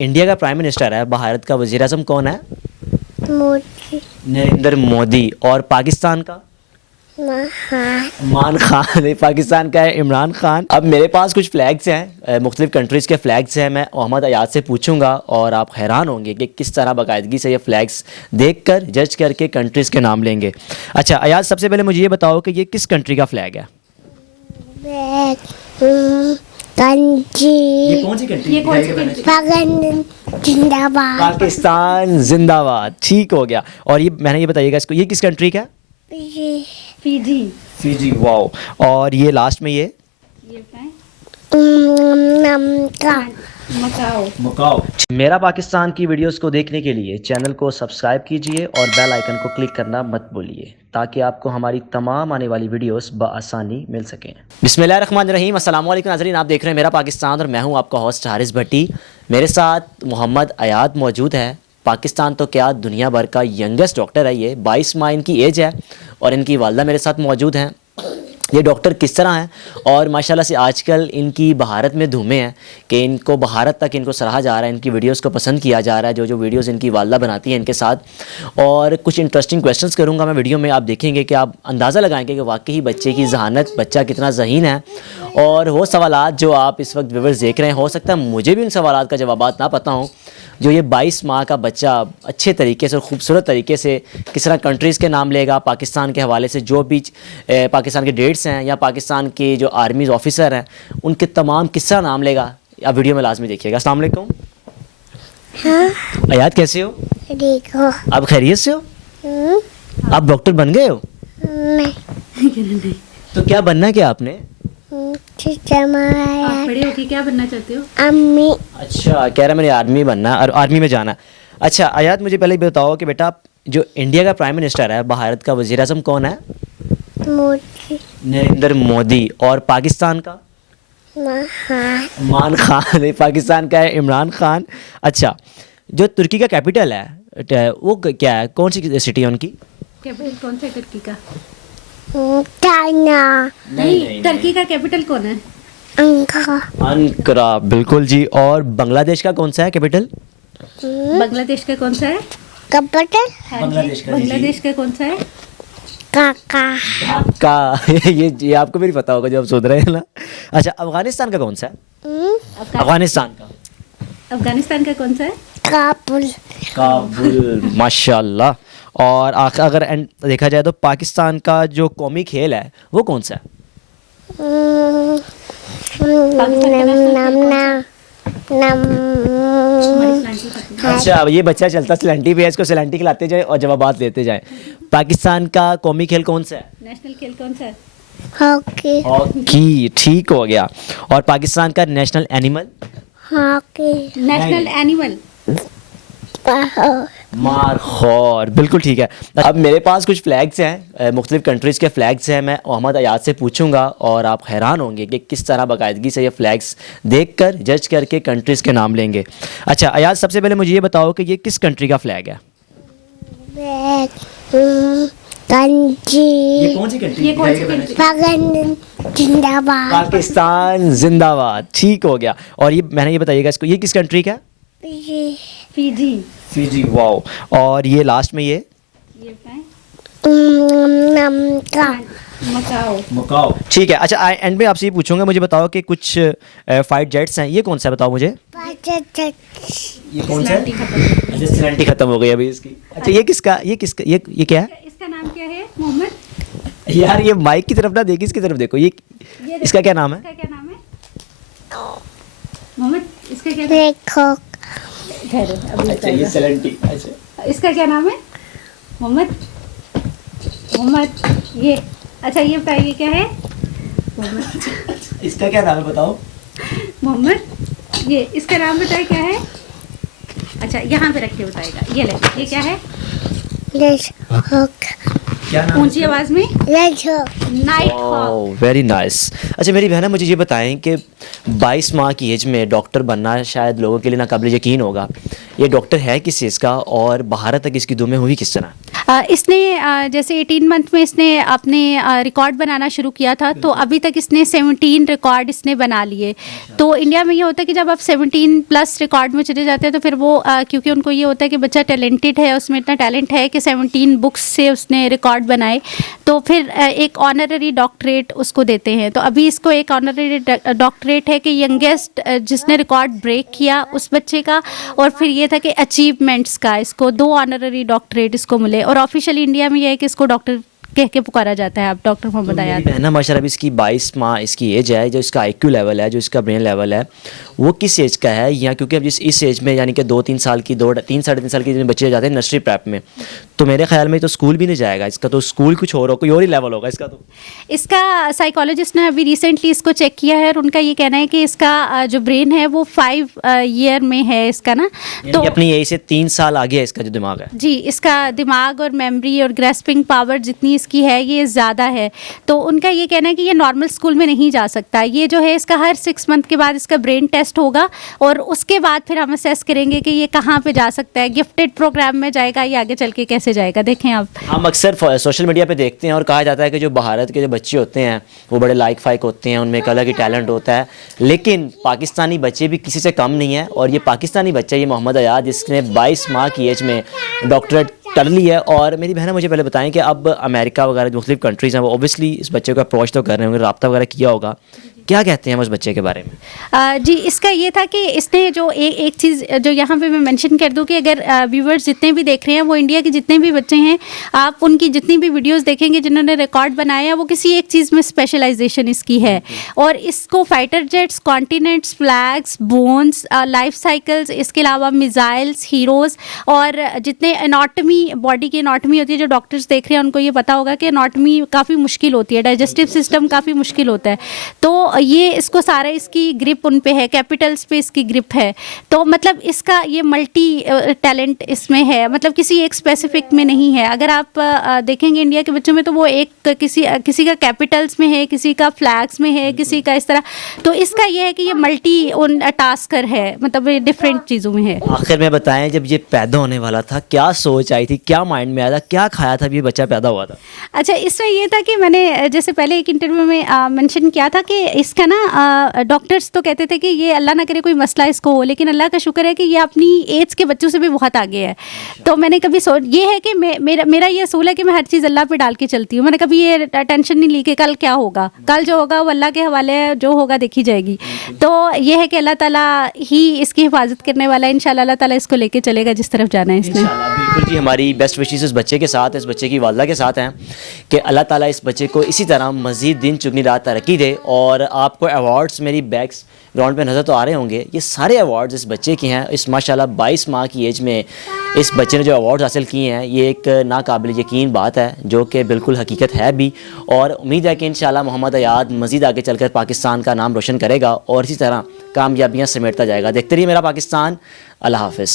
India का prime minister है, भारत का वजीर आज़म कौन है? मोदी। नरेंद्र मोदी। और पाकिस्तान का? महान। इमरान खान। नहीं, पाकिस्तान का है इमरान खान। अब मेरे पास कुछ फ्लैग्स हैं, मुख्तलिफ कंट्रीज़ के फ्लैग्स हैं। मैं मोहम्मद अयाद से पूछूंगा और आप हैरान होंगे कि किस तरह बाकायदगी से ये फ्लैग्स देखकर जज करके कंट्रीज़ के नाम लेंगे। अच्छा अयाद, सबसे पहले मुझे ये बताओ कि ये किस कंट्री का फ्लैग है? ये कौन सी कंट्री? पाकिस्तान जिंदाबाद। पाकिस्तान जिंदाबाद। ठीक हो गया। और ये मैंने ये बताइएगा इसको, ये किस कंट्री का है? फिजी। फिजी। वाओ। और ये लास्ट में ये बताएं। मकाओ। मेरा पाकिस्तान की वीडियोस को देखने के लिए चैनल को सब्सक्राइब कीजिए और बेल आइकन को क्लिक करना मत भूलिए ताकि आपको हमारी तमाम आने वाली वीडियोस बआसानी मिल सकें। बिस्मिल्लाहिर्रहमानिर्रहीम। अस्सलाम वालेकुम नाज़रीन, आप देख रहे हैं मेरा पाकिस्तान और मैं हूं आपका होस्ट हारिस भट्टी। मेरे साथ मोहम्मद अयाद मौजूद है। पाकिस्तान तो क्या दुनिया भर का यंगेस्ट डॉक्टर है। ये 22 माह इनकी एज है और इनकी वालदा मेरे साथ मौजूद हैं। ये डॉक्टर किस तरह हैं और माशाल्लाह से आजकल इनकी भारत में धूमें हैं कि इनको भारत तक इनको सराहा जा रहा है, इनकी वीडियोस को पसंद किया जा रहा है, जो वीडियोस इनकी वालदा बनाती हैं इनके साथ। और कुछ इंटरेस्टिंग क्वेश्चंस करूंगा मैं वीडियो में, आप देखेंगे कि आप अंदाज़ा लगाएंगे कि वाकई बच्चे की जहानत, बच्चा कितना ज़हीन है। और वो सवालात जो आप इस वक्त व्यूअर्स देख रहे हैं, हो सकता है मुझे भी उन सवालात का जवाबात ना पता हो। जो ये 22 माह का बच्चा अच्छे तरीके से और ख़ूबसूरत तरीके से किस तरह कंट्रीज़ के नाम लेगा, पाकिस्तान के हवाले से जो भी पाकिस्तान के डेट्स हैं या पाकिस्तान के जो आर्मी ऑफिसर हैं उनके तमाम किस तरह नाम लेगा, आप वीडियो में लाजमी देखिएगा। अस्सलाम वालेकुम। हाँ। अयाद कैसे हो? देखो। आप खैरियत से हो? आप डॉक्टर बन गए हो? नहीं। तो क्या बनना है क्या आपने? आप बड़े होके क्या बनना चाहते हो? अम्मी। अच्छा, कह रहा है मेरे आर्मी बनना है और आर्मी में जाना है। अच्छा अयाद, मुझे पहले बताओ कि बेटा जो इंडिया का प्राइम मिनिस्टर है, भारत का वजीर आज़म कौन है? मोदी। नरेंद्र मोदी। और पाकिस्तान का? महान। इमरान खान। नहीं, पाकिस्तान का है इमरान खान। अच्छा, जो तुर्की का कैपिटल है वो क्या है, कौन सी सिटी है उनकी? कैपिटल कौन सा है तुर्की का? चाइना। नहीं, टर्की का कैपिटल कौन है? अंकारा। बिल्कुल जी। और बांग्लादेश का कौन सा है कैपिटल? बांग्लादेश का कौन सा है? कपटल। हाँ बांग्लादेश जी, का, बांग्लादेश का कौन सा है? काका। का ये आपको भी नहीं पता होगा जो आप सोच रहे हैं ना। अच्छा, अफगानिस्तान का कौन सा है? अफगानिस्तान का? अफगानिस्तान का कौन सा है? काबुल। काबुल। माशाल्लाह। और अगर देखा जाए तो पाकिस्तान का जो कौमी खेल है वो कौन सा है? अच्छा, अब ये बच्चा चलता सिलेंटी पे है, इसको सिलेंटी खिलाते जाए और जवाबात लेते जाए। पाकिस्तान का कौमी खेल कौन सा है? नेशनल खेल कौन सा है? हॉकी। हॉकी। ठीक हो गया। और पाकिस्तान का national animal? Hockey. National animal? मारखौर। बिल्कुल ठीक है। अब मेरे पास कुछ फ्लैग्स हैं, मुख्तलिफ कंट्रीज़ के फ्लैग्स हैं। मैं मोहम्मद अयाद से पूछूंगा और आप हैरान होंगे कि किस तरह बाकायदगी से ये फ्लैग्स देखकर जज करके कंट्रीज़ के नाम लेंगे। अच्छा अयाद, सबसे पहले मुझे ये बताओ कि ये किस कंट्री का फ्लैग है? ये कौन सी कंट्री? ये कौन सी कंट्री? पाकिस्तान जिंदाबाद। पाकिस्तान जिंदाबाद। ठीक हो गया। और ये मैंने ये बताइएगा इसको, ये किस कंट्री का है? फिजी। फिजी। वाओ। और ये लास्ट में ये बताएं। मकाओ। ठीक है। अच्छा एंड में आपसे ये पूछूंगा, मुझे बताओ कि कुछ फाइट जेट्स हैं, ये कौन सा है बताओ मुझे? ये कौन सा है? अच्छा, सिलेंटी खत्म हो गई अभी इसकी। अच्छा ये किसका, ये क्या है? इसका नाम क्या है? मोहम्मद। यार ये माइक की तरफ ना देखिए, इसकी तरफ देखो। ये इसका क्या नाम है? इसका क्या नाम है? मोहम्मद, इसका क्या नाम है? देखो। ठहरो, अभी अच्छा, ये बताएगा। सिलेंटी। अच्छा, इसका क्या नाम है? मोहम्मद। ये अच्छा, ये बताइए क्या है? मोहम्मद। इसका क्या नाम है बताओ? मोहम्मद, ये इसका नाम बताए क्या है? अच्छा, यहाँ पे रख के बताएगा। ये ले, ये क्या है? क्या नाम? ऊंची आवाज में नाइट हॉक। Very nice. अच्छा मेरी बहना, मुझे ये बताएं कि 22 माह की एज में डॉक्टर बनना शायद लोगों के लिए नाकाबिल यकीन होगा। ये डॉक्टर है किस चीज़ का और भारत तक इसकी दुमें हुई किस तरह? इसने जैसे 18 मंथ में इसने अपने रिकॉर्ड बनाना शुरू किया था, तो अभी तक इसने 17 रिकॉर्ड इसने बना लिए। तो इंडिया में ये होता है कि जब आप 17 प्लस रिकॉर्ड में चले जाते हैं तो फिर वो क्योंकि उनको ये होता है कि बच्चा टैलेंटेड है, उसमें इतना टैलेंट है कि 17 बुक्स से उसने रिकॉर्ड बनाए, तो फिर एक ऑनररी डॉक्टरेट उसको देते हैं। तो अभी इसको एक ऑनररी डॉक्टरेट है कि यंगेस्ट जिसने रिकॉर्ड ब्रेक किया उस बच्चे का, और फिर ये था कि अचीवमेंट्स का इसको 2 ऑनररी डॉक्टरेट इसको मिले। और ऑफिशियली इंडिया में ये है कि इसको डॉक्टर कह के पुकारा जाता है। आप डॉक्टर मोहम्मद आयाद बहना माशाल्लाह अभी इसकी 22 माह इसकी एज है, जो इसका IQ लेवल है, जो इसका ब्रेन लेवल है, वो किस एज का है? या क्योंकि अब इस एज में यानी कि 2-3 साल की 3 साढ़े 3 साल के बच्चे जाते हैं नर्सरी प्रैप में, तो मेरे ख्याल में तो स्कूल भी नहीं जाएगा इसका, तो स्कूल कुछ और हो, कोई और ही लेवल होगा इसका। तो इसका साइकोलॉजिस्ट ने अभी रिसेंटली इसको चेक किया है और उनका ये कहना है कि इसका जो ब्रेन है वो 5 ईयर में है इसका ना, तो अपनी एज से 3 साल आगे है इसका जो दिमाग है। जी, इसका दिमाग और मेमोरी और ग्रेस्पिंग पावर जितनी इसकी है ये ज़्यादा है। तो उनका ये कहना है कि ये नॉर्मल स्कूल में नहीं जा सकता। ये जो है इसका हर 6 मंथ के बाद इसका ब्रेन टेस्ट होगा और उसके बाद फिर हम असेस करेंगे कि ये कहाँ पे जा सकता है, गिफ्टेड प्रोग्राम में जाएगा या आगे चल के कैसे जाएगा। देखें आप, हम अक्सर सोशल मीडिया पे देखते हैं और कहा जाता है कि जो भारत के जो बच्चे होते हैं वो बड़े लाइक फाइक होते हैं, उनमें एक अलग ही टैलेंट होता है, लेकिन पाकिस्तानी बच्चे भी किसी से कम नहीं है। और ये पाकिस्तानी बच्चा, ये मोहम्मद अयाद, जिसने 22 माह की एज में डॉक्टरेट कर ली है। और मेरी बहन मुझे पहले बताएं कि अब अमेरिका वगैरह जो मुख्तलिफ कंट्रीज़ हैं वो ओबियसली इस बच्चे को अप्रोच तो कर रहे होंगे, रब्ता वगैरह किया होगा, क्या कहते हैं हम उस बच्चे के बारे में? जी, इसका ये था कि इसने जो एक चीज़ जो यहाँ पे मैं मेंशन कर दूँ कि अगर व्यूवर्स जितने भी देख रहे हैं वो इंडिया के जितने भी बच्चे हैं, आप उनकी जितनी भी वीडियोस देखेंगे जिन्होंने रिकॉर्ड बनाया वो किसी एक चीज़ में स्पेशलाइजेशन इसकी है। और इसको fighter jets, continents, flags, bones, life cycles, इसके अलावा मिज़ाइल्स, हीरोज़ और जितने एनाटमी, बॉडी की एनाटमी होती है, जो डॉक्टर्स देख रहे हैं उनको ये पता होगा कि एनाटमी काफ़ी मुश्किल होती है, डाइजेस्टिव सिस्टम काफ़ी मुश्किल होता है। तो ये इसको सारा इसकी ग्रिप उन पे है, कैपिटल्स पे इसकी ग्रिप है। तो मतलब इसका ये मल्टी टैलेंट इसमें है, मतलब किसी एक स्पेसिफिक में नहीं है। अगर आप देखेंगे इंडिया के बच्चों में तो वो एक किसी का कैपिटल्स में है, किसी का फ्लैग्स में है, किसी का इस तरह। तो इसका ये है कि ये मल्टी उन टास्कर है, मतलब ये डिफरेंट चीज़ों में है। आखिर में बताएं, जब ये पैदा होने वाला था क्या सोच आई थी, क्या माइंड में आया था, क्या खाया था ये बच्चा पैदा हुआ था? अच्छा, इसमें ये था कि मैंने जैसे पहले एक इंटरव्यू में मेंशन किया था कि इसका ना डॉक्टर्स तो कहते थे कि ये अल्लाह ना करे कोई मसला इसको हो, लेकिन अल्लाह का शुक्र है कि ये अपनी एज के बच्चों से भी बहुत आगे है। तो मैंने कभी ये है कि मेरा ये असूल है कि मैं हर चीज़ अल्लाह पे डाल के चलती हूँ। मैंने कभी ये टेंशन नहीं ली कि कल क्या होगा, कल जो होगा वो अल्लाह के हवाले है, जो होगा देखी जाएगी। तो ये है कि अल्लाह ताला ही इसकी हिफाजत करने वाला है। इंशाल्लाह अल्लाह ताला इसको लेके चलेगा जिस तरफ जाना है इसने। बिल्कुल जी, हमारी बेस्ट विशेस इस बच्चे के साथ, इस बच्चे की वालदा के साथ हैं कि अल्लाह ताला इस बच्चे को इसी तरह मज़ीद दिन चुगनी रात तरक्की दे। और आपको अवार्ड्स मेरी बैक्स ग्राउंड पे नज़र तो आ रहे होंगे, ये सारे अवार्ड्स इस बच्चे के हैं। इस माशाल्लाह 22 माह की एज में इस बच्चे ने जो अवार्ड्स हासिल किए हैं, ये एक नाकाबिल यकीन बात है, जो कि बिल्कुल हकीकत है भी। और उम्मीद है कि इंशाल्लाह मोहम्मद अयाद मज़ीद आगे चलकर पाकिस्तान का नाम रोशन करेगा और इसी तरह कामयाबियाँ समेटता जाएगा। देखते रहिए मेरा पाकिस्तान। अल्लाह हाफ़िज़।